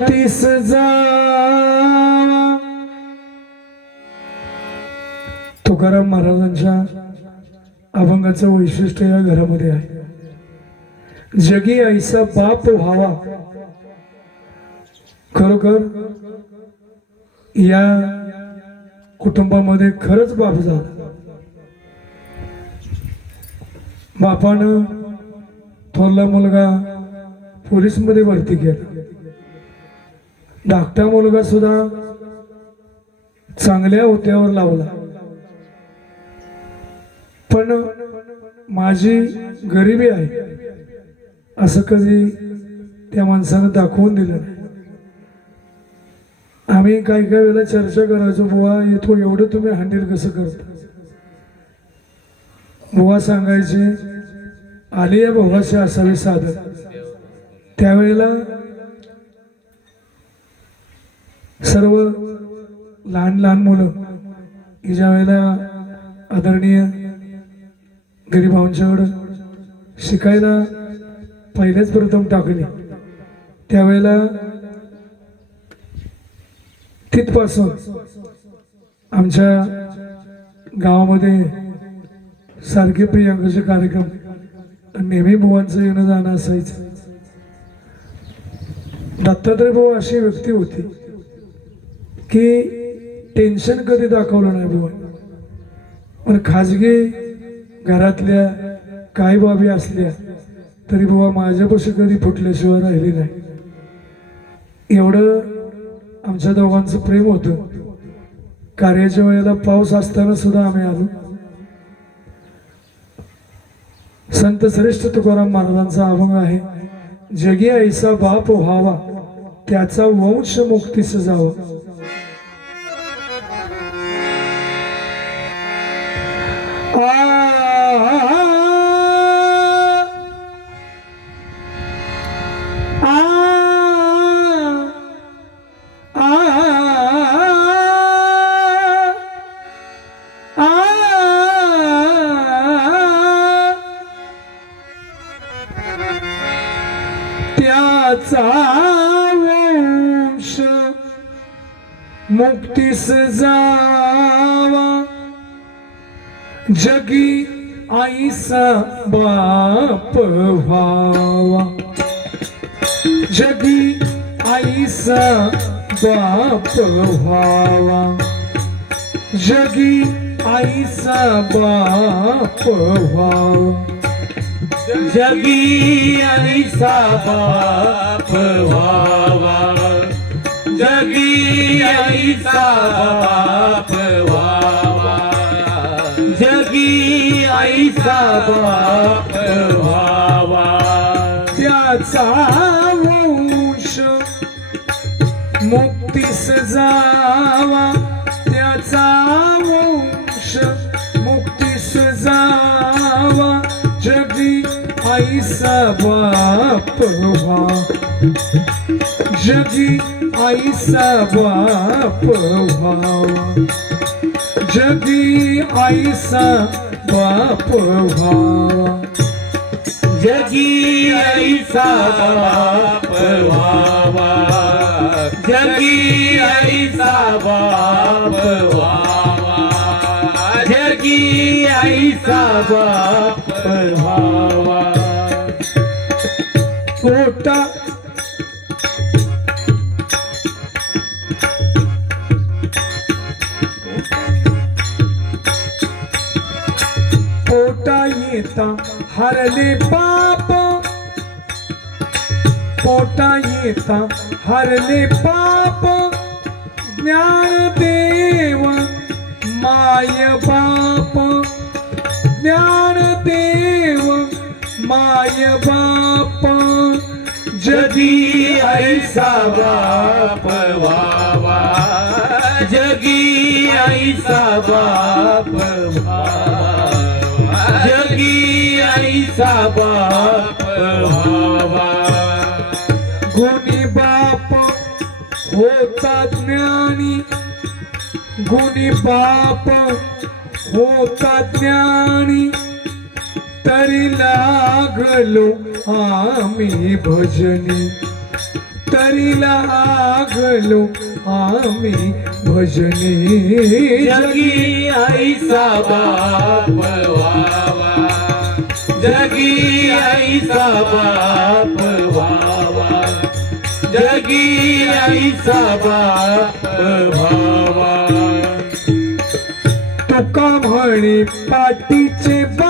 तीस जा तुकाराम महाराजांच्या अभंगाचं वैशिष्ट्य या घरामध्ये आहे. जगी ऐसा बाप व्हावा. खरोखर या कुटुंबामध्ये खरंच बाप झाला. बापानं थोरला मुलगा पोलीसमध्ये भरती केला. धाकटा मुलगा सुद्धा चांगल्या होत्यावर लावला. पण माझी गरिबी आहे असं कधी त्या माणसानं दाखवून दिलं नाही. आम्ही काही काही वेळेला चर्चा करायचो बुवा येतो एवढं तुम्ही हँडल कसं करता? बुवा सांगायचे आली या भावाचे असावे साधन त्यावेळेला सर्व लहान लहान मुलं की ज्या वेळेला आदरणीय गरीबांच्याकडं शिकायला पहिलेच प्रथम टाकली त्यावेळेला तिथपासून आमच्या गावामध्ये सारखे प्रियांकाचे कार्यक्रम नेहमी बुवांचं येणं जाणं असायचं. दत्तात्रय भाऊ अशी व्यक्ती होती. की टेन्शन कधी दाखवलं नाही बुवा. पण खाजगी घरातल्या काही बाबी असल्या तरी बाबा माझ्यापाशी कधी फुटल्याशिवाय राहिली नाही. एवढं आमच्या दोघांचं प्रेम होतं. कार्याच्या वेळेला पाऊस असताना सुद्धा आम्ही आलो. संत श्रेष्ठ तुकाराम महाराजांचा अभंग आहे जगी ऐसा बाप व्हावा त्याचा वंश मुक्तीस जावा. त्याचा वंश मुक्तीस जावा. जगी आईसा बाप व्हावा. जगी आईसा बाप व्हावा. जगी आईसा बाप व्हावा. जगी आईसा बाप व्हावा जगी आईसा बाप व्हावा जगी आईसा बाप व्हावा त्याचा वंश मुक्तीस जावा. आईसा बाप व्हा जगी आईसा बाप व्हावा जगी आईसा बाप व्हावा जगी आईसा बाप व्हावा जगी आईसा बाप व्हावा जगी आईसा बाप व्हावा पोटा पोटा येता हरले पाप. पोटा येता हरले पाप. ज्ञानदेव माय बाप. ज्ञानदेव माय बाप. जगी ऐसा बाप वावा जगी ऐसा बाप व्हावा? जगी ऐसा बाप वावा गुणी बाप होता ज्ञानी गुणी बाप होता ज्ञानी तरी लागलो आम्ही भजनी तरीला आगलो आम्ही भजनी जगी. आईसा बाप वावा जगी आईसा बाप जगी आईसा बाप भावा तुका म्हणे पाटीचे बा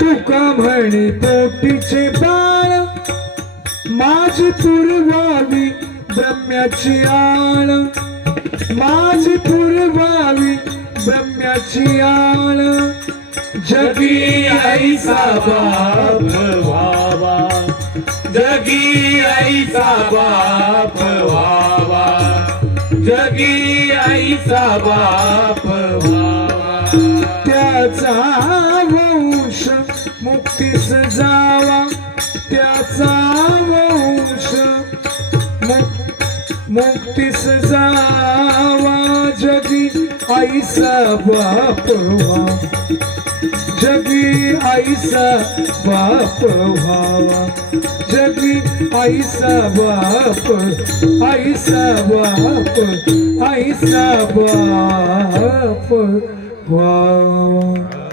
तू का भाई माझी पूर्वावी ब्रम्याची आळ. माझी पूर्वावी ब्रम्याची आळ. जगी ऐसा बाप व्हावा. जगी ऐसा बाप व्हावा. जगी ऐसा बाप त्याचा वंश मुक्तीस जावा. त्याचा मुक्तीस जावा जगी आईसा बापवा. जगी आईसा बाप व्हावा जगी आईसा बाप आईसा बाप आईसा बाप. व्हावा